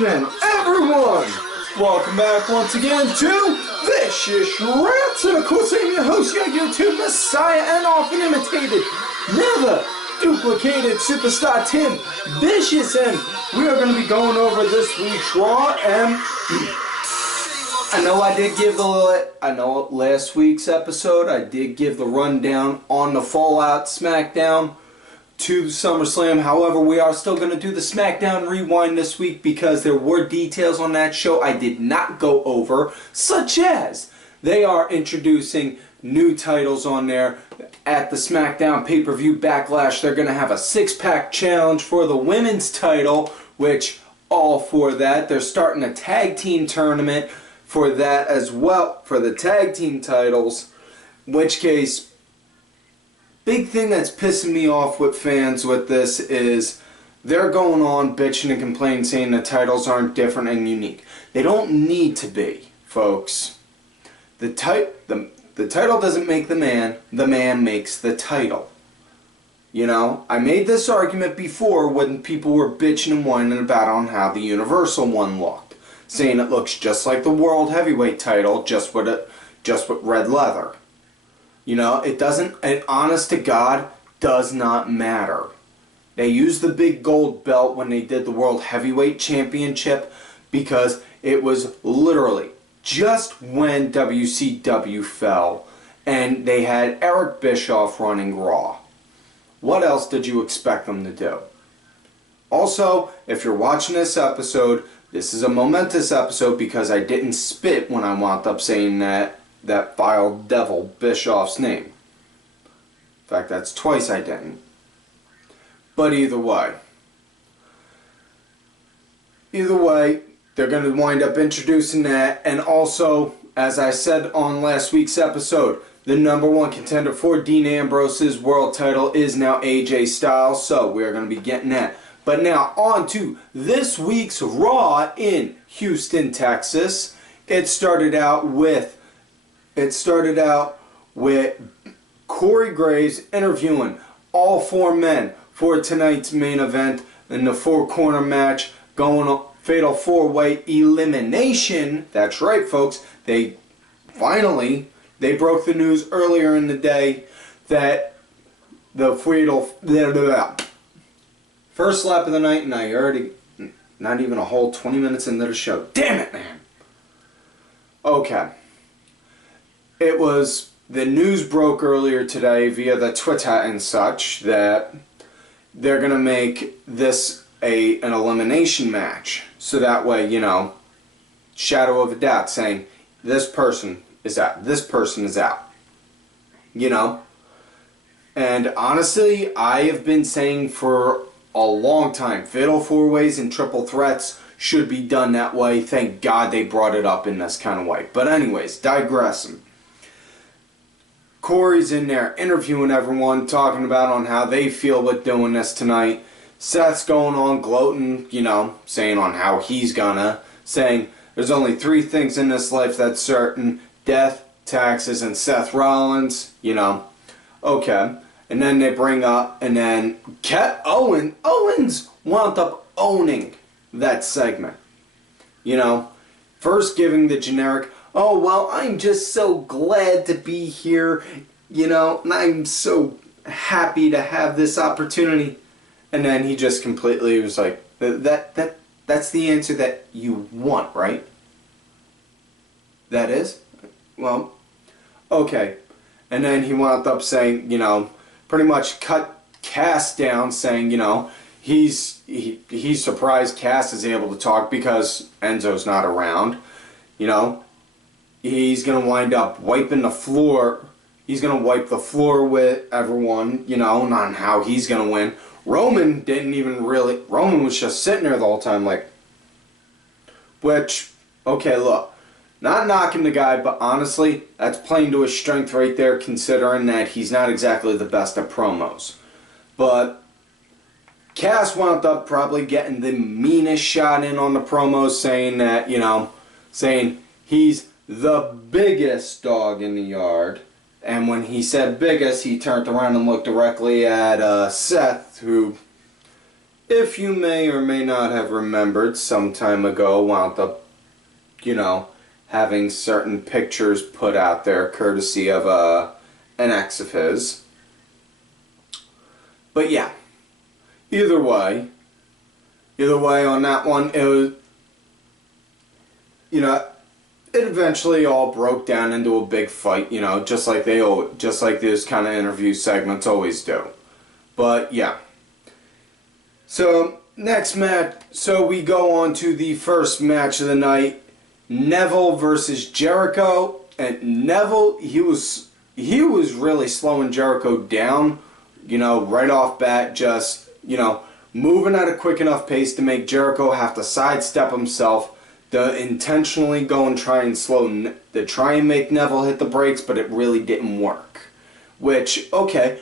evening, everyone! Welcome back once again to Vicious Rants, and of course I'm your host, your YouTube Messiah, and often imitated, never duplicated superstar Tim Vicious, and we are going to be going over this week's Raw, and I know last week's episode I did give the rundown on the Fallout SmackDown to SummerSlam. However, we are still going to do the SmackDown Rewind this week because there were details on that show I did not go over, such as they are introducing new titles on there. At the SmackDown pay-per-view Backlash, they're going to have a six-pack challenge for the women's title, which, all for that. They're starting a tag team tournament for that as well, for the tag team titles, in which case, big thing that's pissing me off with fans with this is they're going on bitching and complaining, saying the titles aren't different and unique. They don't need to be, folks. The title doesn't make the man makes the title. You know, I made this argument before when people were bitching and whining about on how the Universal one looked, saying it looks just like the World Heavyweight title, just with red leather. You know, it doesn't, and honest to God, does not matter. They used the big gold belt when they did the World Heavyweight Championship because it was literally just when WCW fell and they had Eric Bischoff running Raw. What else did you expect them to do? Also, if you're watching this episode, this is a momentous episode because I didn't spit when I wound up saying that vile devil Bischoff's name. In fact, that's twice I didn't. But either way, they're going to wind up introducing that, and also, as I said on last week's episode, the #1 contender for Dean Ambrose's world title is now AJ Styles, so we're going to be getting that. But now, on to this week's Raw in Houston, Texas. It started out with Corey Graves interviewing all four men for tonight's main event in the four-corner match, going on fatal four-way elimination. That's right, folks. They broke the news earlier in the day that the first lap of the night, and I already not even a whole 20 minutes into the show. Damn it, man. Okay. The news broke earlier today via the Twitter and such that they're going to make this an elimination match. So that way, you know, shadow of a doubt saying this person is out, this person is out. You know? And honestly, I have been saying for a long time, fatal four-ways and triple threats should be done that way. Thank God they brought it up in this kind of way. But anyways, digressing. Corey's in there interviewing everyone, talking about on how they feel with doing this tonight. Seth's going on gloating, you know, saying on how he's gonna, saying there's only 3 things in this life that's certain: death, taxes, and Seth Rollins, you know. Okay. And then they bring up, and then Owens wound up owning that segment. You know, first giving the generic, oh, well, I'm just so glad to be here, you know, and I'm so happy to have this opportunity. And then he just completely was like, that's the answer that you want, right? That is? Well, okay. And then he wound up saying, you know, pretty much cut Cass down, saying, you know, he's surprised Cass is able to talk because Enzo's not around, you know. He's going to wind up wiping the floor. He's going to wipe the floor with everyone, you know, on how he's going to win. Roman was just sitting there the whole time like, which, okay, look, not knocking the guy, but honestly, that's playing to his strength right there, considering that he's not exactly the best at promos. But Cass wound up probably getting the meanest shot in on the promos, saying that, you know, saying he's the biggest dog in the yard. And when he said biggest, he turned around and looked directly at Seth, who if you may or may not have remembered, some time ago wound up, having certain pictures put out there courtesy of an ex of his. But yeah, either way on that one, it was, it eventually all broke down into a big fight, just like those kind of interview segments always do. But yeah. So next match, so we go on to the first match of the night, Neville versus Jericho. And Neville, he was really slowing Jericho down, right off bat, just, moving at a quick enough pace to make Jericho have to sidestep himself, to intentionally go and try and make Neville hit the brakes, but it really didn't work. Which, okay,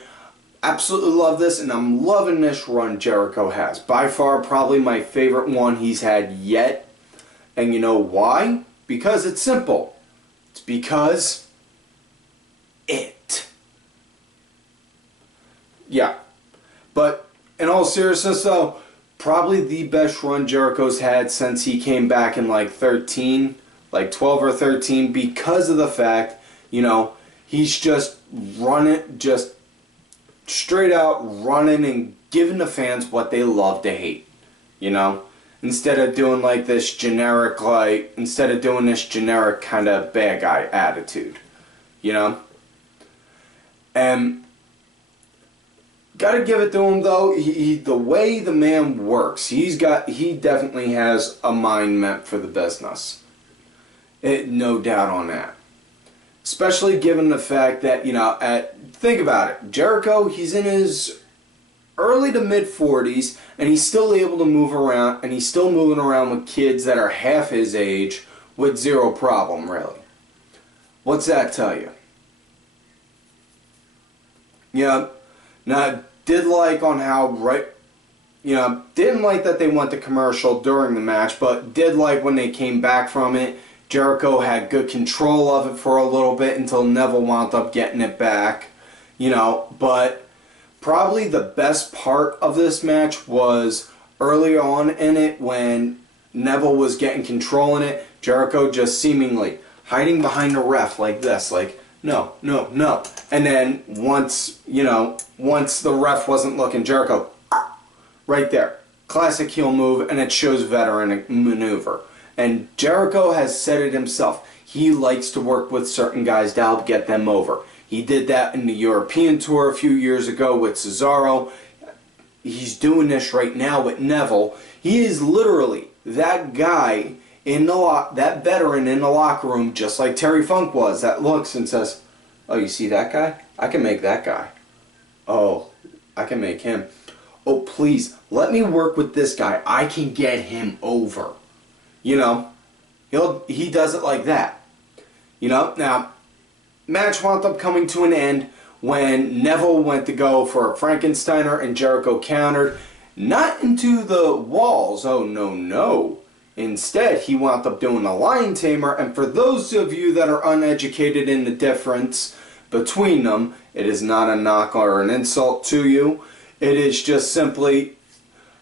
absolutely love this, and I'm loving this run Jericho has. By far, probably my favorite one he's had yet. And you know why? Because it's simple. It's because it. Yeah. But in all seriousness though, probably the best run Jericho's had since he came back in like 12 or 13, because of the fact, he's just straight out running and giving the fans what they love to hate, instead of doing this generic kind of bad guy attitude, and gotta give it to him though, the way the man works, he definitely has a mind meant for the business. No doubt on that. Especially given the fact that, think about it, Jericho, he's in his early to mid 40s, and he's still able to move around, and he's still moving around with kids that are half his age with zero problem, really. What's that tell you? Now, didn't like that they went to commercial during the match, but did like when they came back from it. Jericho had good control of it for a little bit until Neville wound up getting it back, but probably the best part of this match was early on in it when Neville was getting control in it, Jericho just seemingly hiding behind the ref like this, no, no, no. And then once the ref wasn't looking, Jericho, right there. Classic heel move, and it shows veteran maneuver. And Jericho has said it himself. He likes to work with certain guys to help get them over. He did that in the European tour a few years ago with Cesaro. He's doing this right now with Neville. He is literally that guy that veteran in the locker room, just like Terry Funk was, that looks and says, oh, you see that guy? I can make that guy. Oh, I can make him. Oh, please, let me work with this guy. I can get him over. He does it like that. Now, match wound up coming to an end when Neville went to go for a Frankensteiner and Jericho countered. Not into the walls, oh no, no. Instead, he wound up doing a lion tamer, and for those of you that are uneducated in the difference between them, it is not a knock or an insult to you. It is just simply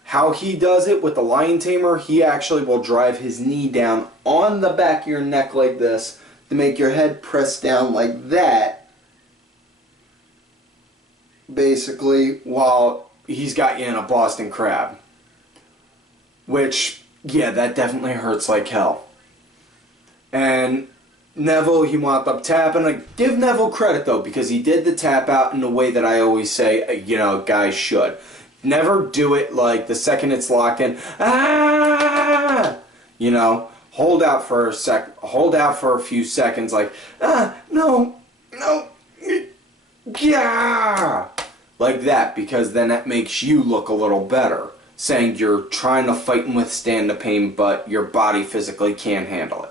how he does it with the lion tamer. He actually will drive his knee down on the back of your neck like this to make your head press down like that, basically, while he's got you in a Boston Crab. Which, yeah, that definitely hurts like hell. And Neville, he wound up tapping. I give Neville credit, though, because he did the tap out in the way that I always say, guys should. Never do it like the second it's locked in. Hold out for a few seconds, no, yeah, like that, because then that makes you look a little better, saying you're trying to fight and withstand the pain, but your body physically can't handle it.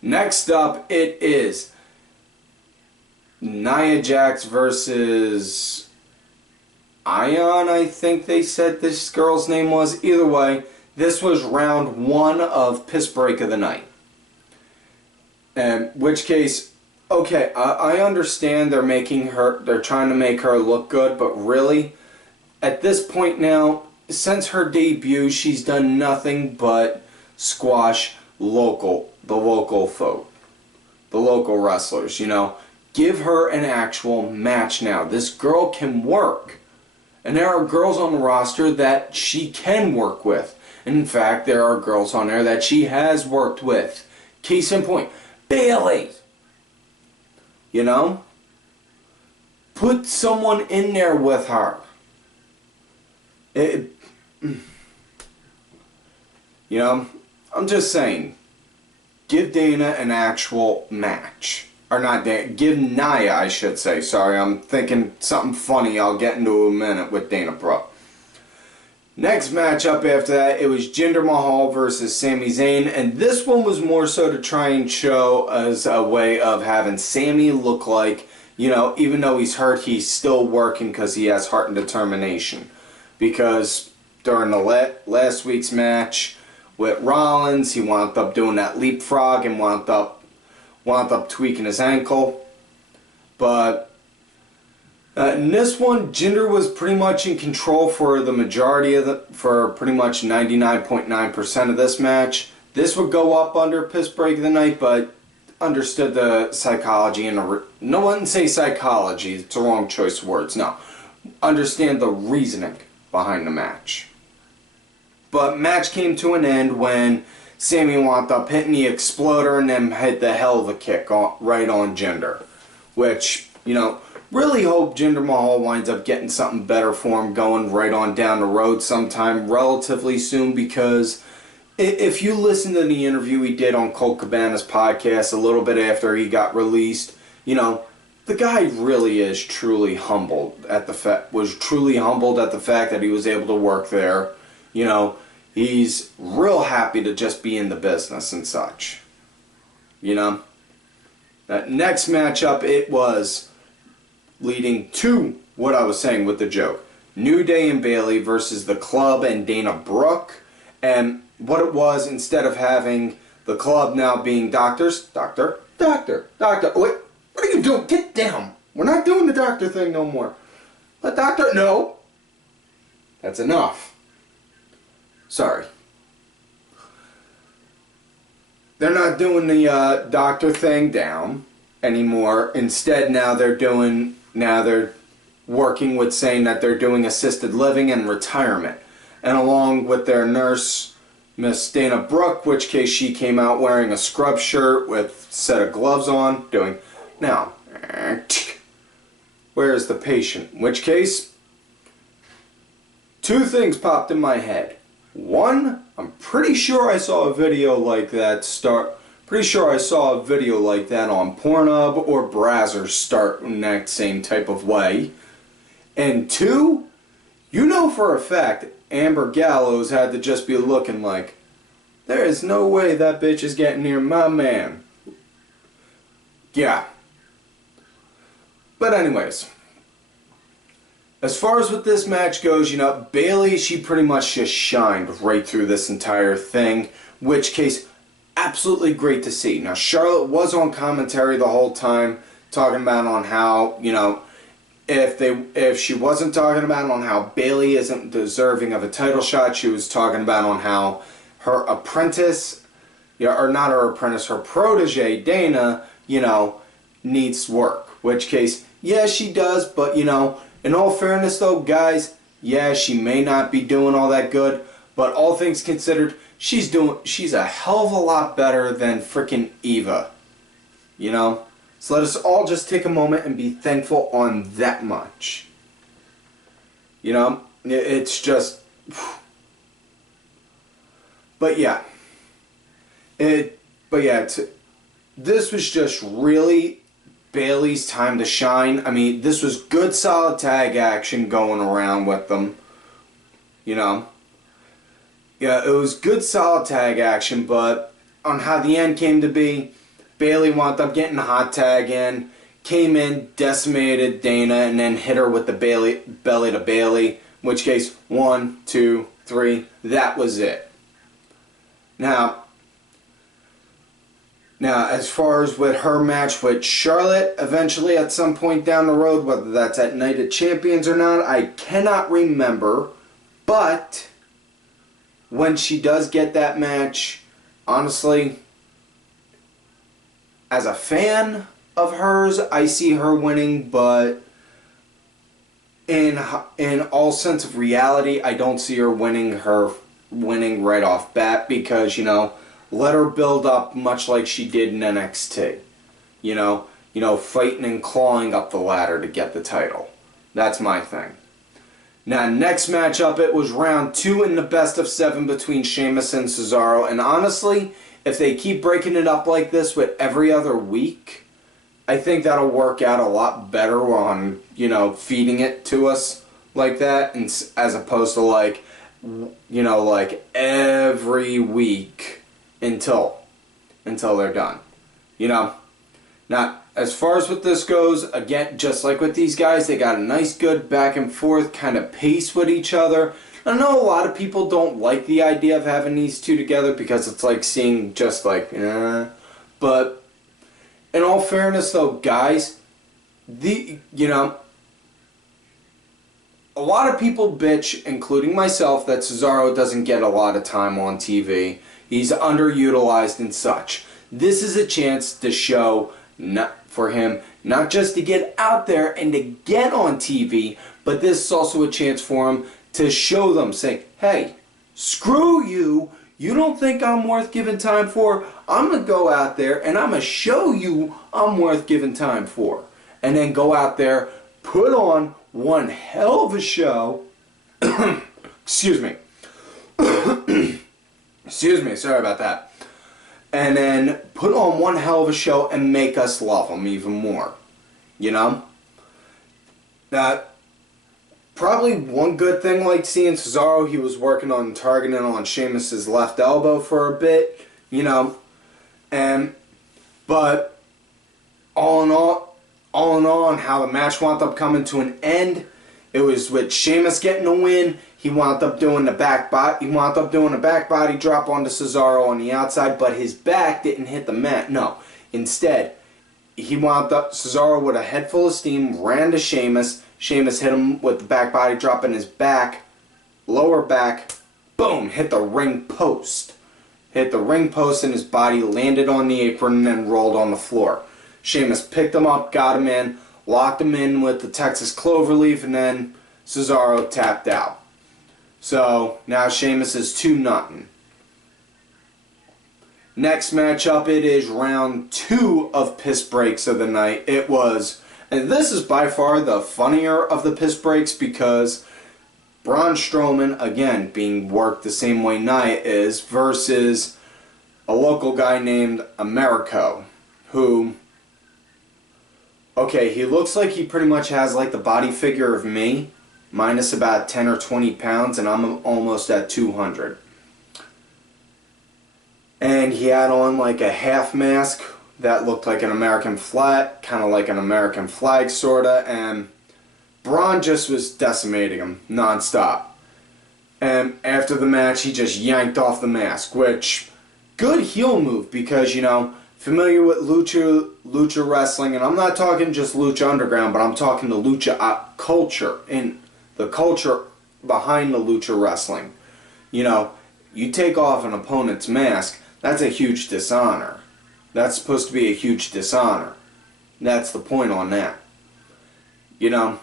Next up, it is Nia Jax versus Ion, I think they said this girl's name was. Either way, this was round 1 of Piss Break of the Night. In which case, okay, I understand they're trying to make her look good, but really, at this point now, since her debut, she's done nothing but squash the local folk, the local wrestlers, you know. Give her an actual match now. This girl can work. And there are girls on the roster that she can work with. And in fact, there are girls on there that she has worked with. Case in point, Bayley. You know? Put someone in there with her. You know, I'm just saying, give Dana an actual match. Or not Dana, give Nia, I should say. Sorry, I'm thinking something funny I'll get into in a minute with Dana Brooke. Next matchup after that, it was Jinder Mahal versus Sami Zayn. And this one was more so to try and show as a way of having Sami look like, you know, even though he's hurt, he's still working because he has heart and determination. Because during the last week's match with Rollins, he wound up doing that leapfrog and wound up tweaking his ankle. But in this one, Jinder was pretty much in control for the majority of for pretty much 99.9% of this match. This would go up under piss break of the night, but understood the psychology and no one say psychology, it's the wrong choice of words. No, understand the reasoning behind the match. But match came to an end when Sami wound up hitting the exploder and then hit the hell of a kick right on Jinder. Which, you know, really hope Jinder Mahal winds up getting something better for him going right on down the road sometime relatively soon, because if you listen to the interview he did on Colt Cabana's podcast a little bit after he got released, you know, the guy really is truly humbled at the fact that he was able to work there. You know, he's real happy to just be in the business and such. You know? That next matchup, it was leading to what I was saying with the joke. New Day and Bayley versus the Club and Dana Brooke. And what it was, instead of having the Club now being doctors, doctor, wait, what are you doing? Get down. We're not doing the doctor thing no more. But doctor, no. That's enough. Sorry. They're not doing the doctor thing down anymore. Instead, now they're working with saying that they're doing assisted living and retirement. And along with their nurse, Miss Dana Brooke, which case she came out wearing a scrub shirt with a set of gloves on, doing, now, where's the patient? In which case, two things popped in my head. One, I'm pretty sure I saw a video like that on Pornhub or Brazzers start in that same type of way. And two, you know for a fact Amber Gallows had to just be looking like, there is no way that bitch is getting near my man. Yeah. But anyways, as far as with this match goes, you know, Bayley, she pretty much just shined right through this entire thing, which case, absolutely great to see. Now, Charlotte was on commentary the whole time, talking about on how, you know, if she wasn't talking about on how Bayley isn't deserving of a title shot, she was talking about on how her apprentice, or not her apprentice, her protege, Dana, you know, needs work. Which case, yeah, she does, but, you know, in all fairness though, guys, yeah, she may not be doing all that good, but all things considered, she's a hell of a lot better than frickin' Eva. You know? So let us all just take a moment and be thankful on that much. You know? It's just... But yeah. This was just really Bayley's time to shine. I mean, this was good solid tag action going around with them. You know? Yeah, it was good solid tag action, but on how the end came to be, Bayley wound up getting the hot tag in, came in, decimated Dana, and then hit her with the belly to Bayley, in which case, 1, 2, 3, that was it. Now, as far as with her match with Charlotte, eventually at some point down the road, whether that's at Night of Champions or not, I cannot remember, But when she does get that match, honestly, as a fan of hers, I see her winning, but in all sense of reality, I don't see her winning right off bat because, you know, let her build up much like she did in NXT. You know, fighting and clawing up the ladder to get the title. That's my thing. Now, next matchup, it was round 2 in the best of 7 between Sheamus and Cesaro. And honestly, if they keep breaking it up like this with every other week, I think that'll work out a lot better on, you know, feeding it to us like that, and as opposed to like, you know, like every week until they're done. You know? Now, as far as what this goes, again, just like with these guys, they got a nice, good back and forth kind of pace with each other. I know a lot of people don't like the idea of having these two together because it's like seeing just like, but in all fairness though, guys, you know, a lot of people bitch, including myself, that Cesaro doesn't get a lot of time on TV. He's underutilized and such. This is a chance to show, for him, not just to get out there and to get on TV, but this is also a chance for him to show them, say, hey, screw you, you don't think I'm worth giving time for? I'm going to go out there and I'm going to show you I'm worth giving time for. And then go out there, put on one hell of a show. Excuse me. Excuse me, sorry about that. And then put on one hell of a show and make us love him even more. You know? Now, probably one good thing like seeing Cesaro, he was working on targeting on Sheamus's left elbow for a bit, you know. But all in all, how the match wound up coming to an end, it was with Sheamus getting the win. He wound up doing a back body drop onto Cesaro on the outside, but his back didn't hit the mat. No, instead, he wound up Cesaro with a head full of steam, ran to Sheamus. Sheamus hit him with the back body drop in his back, lower back, boom, hit the ring post. Hit the ring post and his body landed on the apron and then rolled on the floor. Sheamus picked him up, got him in, locked him in with the Texas Cloverleaf, and then Cesaro tapped out. So now Sheamus is 2-0. Next matchup, it is round 2 of piss breaks of the night. It was, and this is by far the funnier of the piss breaks because Braun Strowman, again, being worked the same way Nia is, versus a local guy named Americo, who, okay, he looks like he pretty much has like the body figure of me, minus about 10 or 20 pounds, and I'm almost at 200. And he had on like a half mask that looked like an American flag, kind of like an American flag, sorta, and Braun just was decimating him non-stop. And after the match, he just yanked off the mask, which, good heel move, because, you know, familiar with lucha wrestling, and I'm not talking just Lucha Underground, but I'm talking the lucha culture, and the culture behind the lucha wrestling. You know, you take off an opponent's mask, that's a huge dishonor. That's supposed to be a huge dishonor. That's the point on that. You know,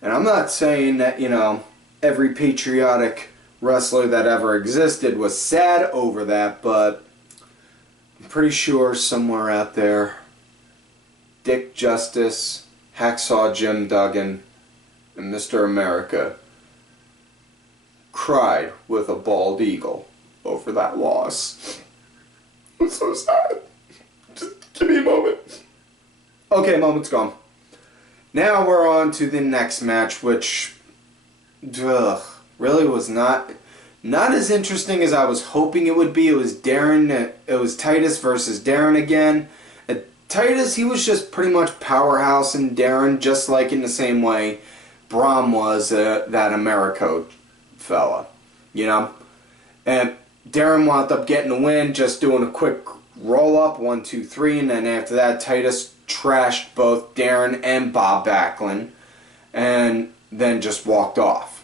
and I'm not saying that, you know, every patriotic wrestler that ever existed was sad over that, but I'm pretty sure somewhere out there, Dick Justice, Hacksaw Jim Duggan, and Mr. America cried with a bald eagle over that loss. I'm so sad. Just give me a moment. Okay, moment's gone. Now we're on to the next match, which really was not as interesting as I was hoping it would be. It was Titus versus Darren again. Titus, he was just pretty much powerhousing Darren, just like in the same way Braun was that Americo fella, you know. And Darren wound up getting the win, just doing a quick roll up, 1, 2, 3, and then after that, Titus trashed both Darren and Backlund, and then just walked off.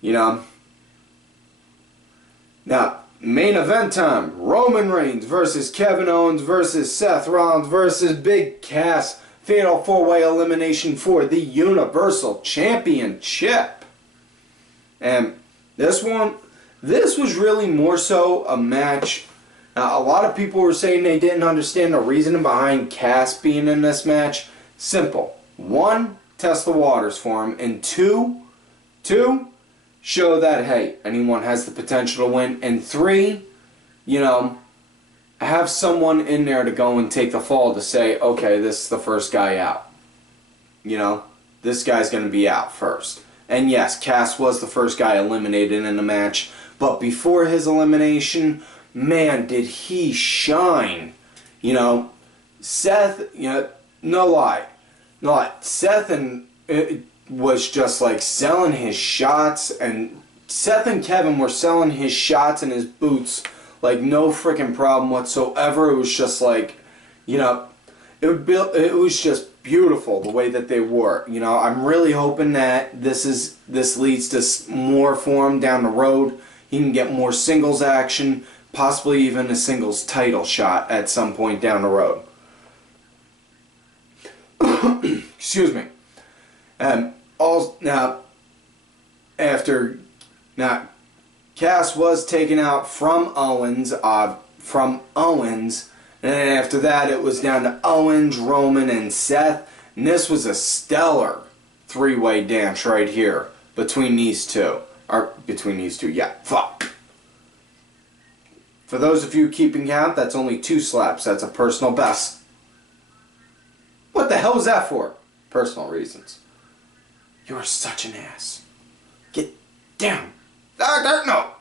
You know. Now, main event time. Roman Reigns versus Kevin Owens versus Seth Rollins versus Big Cass. Fatal 4-way elimination for the Universal Championship. And this was really more so a match. Now, a lot of people were saying they didn't understand the reasoning behind Cass being in this match. Simple. 1, test the waters for him. And 2, show that, hey, anyone has the potential to win. And 3, you know, have someone in there to go and take the fall to say, okay, this is the first guy out. You know, this guy's going to be out first. And yes, Cass was the first guy eliminated in the match. But before his elimination, man, did he shine. You know, Seth, you know, no lie. Seth was just like selling his shots, and Seth and Kevin were selling his shots and his boots like no freaking problem whatsoever. It was just like, you know, it was just beautiful the way that they were. You know, I'm really hoping that this leads to more for him down the road. He can get more singles action, possibly even a singles title shot at some point down the road. Excuse me. Now, Cass was taken out from Owens, and then after that it was down to Owens, Roman, and Seth, and this was a stellar 3-way dance right here between these two. Yeah, fuck. For those of you keeping count, that's only 2 slaps. That's a personal best. What the hell was that for? Personal reasons. You're such an ass. Get down. No.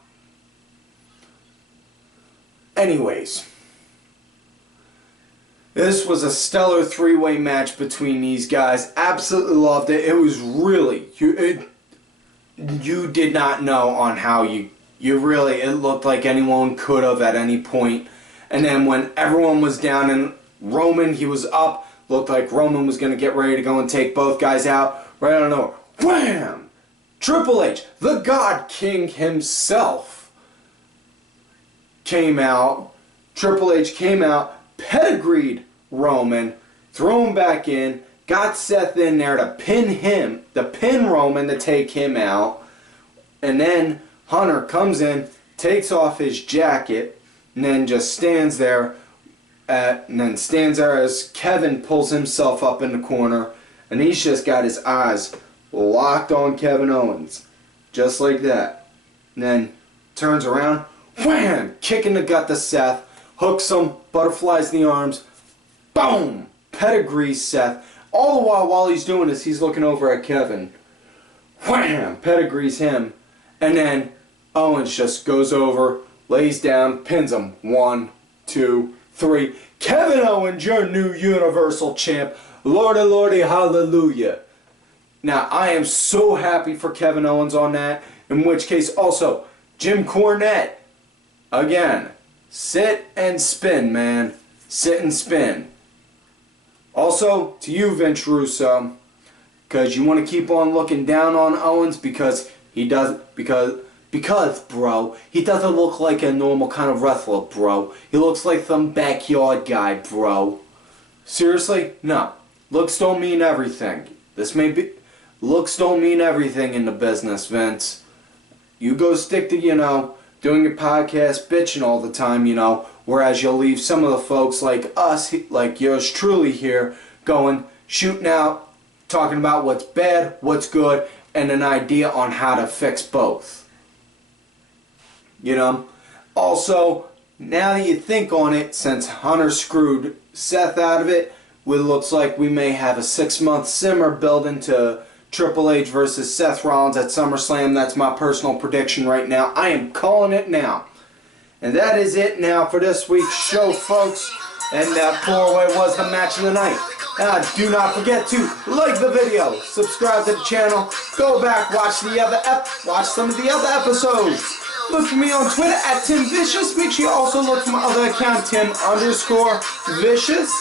Anyways. This was a stellar 3-way match between these guys. Absolutely loved it. It was really... You did not know on how it looked like anyone could have at any point. And then when everyone was down and Roman, he was up, looked like Roman was going to get ready to go and take both guys out. Right out of nowhere, wham! Triple H, the God King himself, came out. Triple H came out, pedigreed Roman, threw him back in, got Seth in there to pin Roman to take him out, and then Hunter comes in, takes off his jacket, and then just stands there, as Kevin pulls himself up in the corner, and he's just got his eyes locked on Kevin Owens, just like that. And then turns around, wham! Kick in the gut to Seth, hooks him, butterflies the arms, boom! Pedigrees Seth. All the while he's doing this, he's looking over at Kevin. Wham! Pedigrees him. And then Owens just goes over, lays down, pins him. 1, 2, 3. Kevin Owens, your new Universal Champ. Lordy, lordy, hallelujah. Now, I am so happy for Kevin Owens on that. In which case, also, Jim Cornette. Again, sit and spin, man. Sit and spin. Also, to you, Vince Russo, because you want to keep on looking down on Owens because he does, because, bro, he doesn't look like a normal kind of wrestler, bro. He looks like some backyard guy, bro. Seriously? No. Looks don't mean everything. Looks don't mean everything in the business, Vince. You go stick to, doing your podcast bitching all the time, whereas you'll leave some of the folks like us, like yours truly here, shooting out, talking about what's bad, what's good, and an idea on how to fix both. Also, now that you think on it, since Hunter screwed Seth out of it, it looks like we may have a 6-month simmer building to Triple H versus Seth Rollins at SummerSlam. That's my personal prediction right now. I am calling it now. And that is it now for this week's show, folks. And that 4-way was the match of the night. Do not forget to like the video, subscribe to the channel, go back, watch some of the other episodes. Look for me on Twitter at Tim Vicious. Make sure you also look for my other account, Tim_Vicious.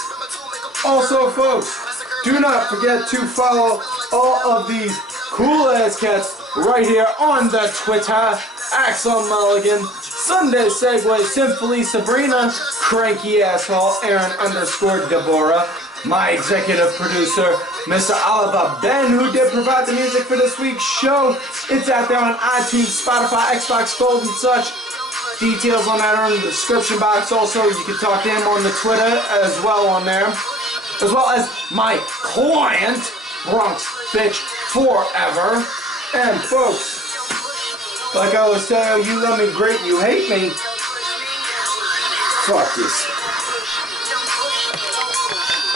Also, folks, do not forget to follow all of these cool ass cats right here on the Twitter. Axel Mulligan, Sunday Segway, Simply Sabrina, Cranky Asshole, Aaron_Deborah, my executive producer, Mr. Oliver Ben, who did provide the music for this week's show. It's out there on iTunes, Spotify, Xbox Gold, and such. Details on that are in the description box. Also, you can talk to him on the Twitter as well on there. As well as my client, Bronx Bitch Forever. And folks, like I was saying, you love me great, you hate me. Fuck this.